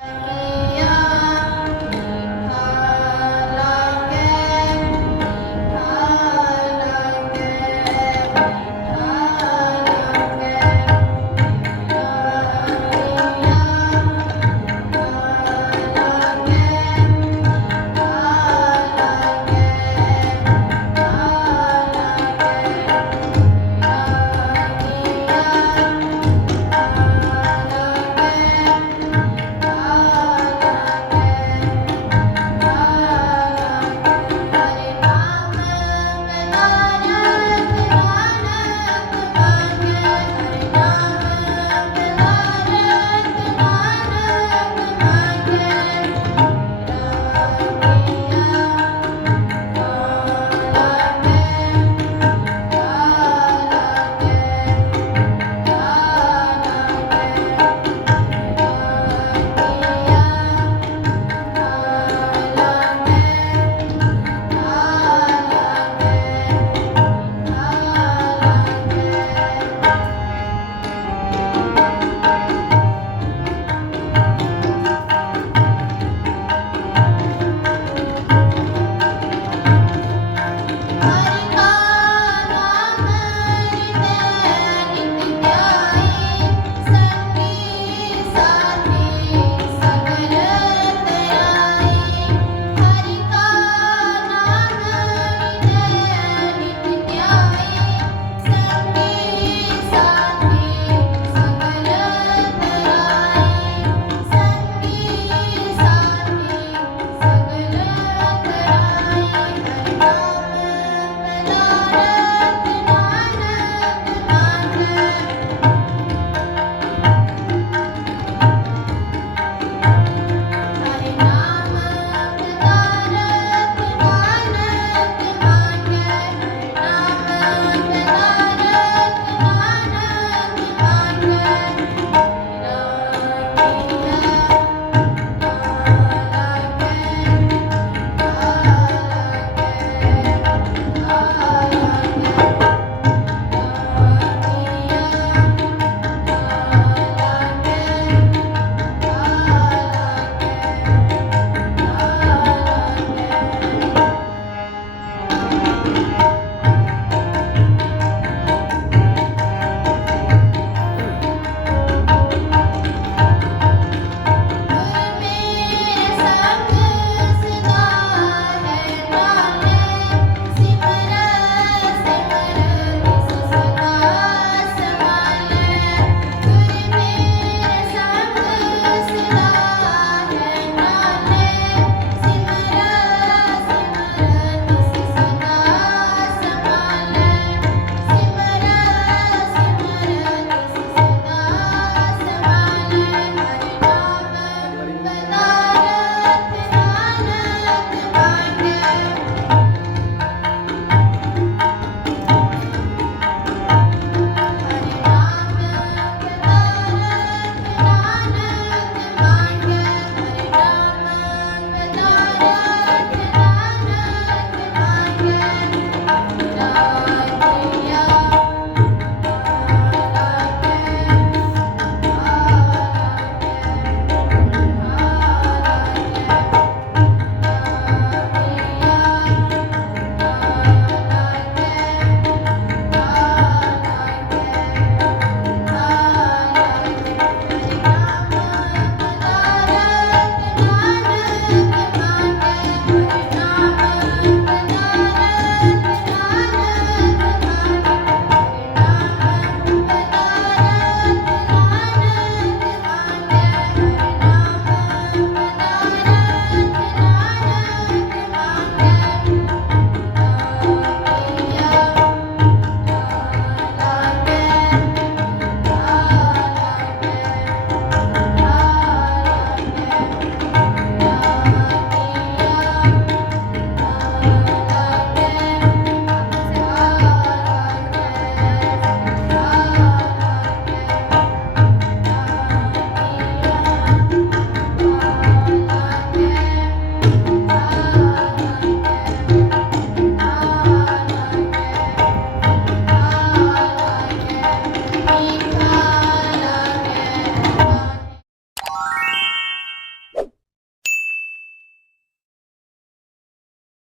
Good.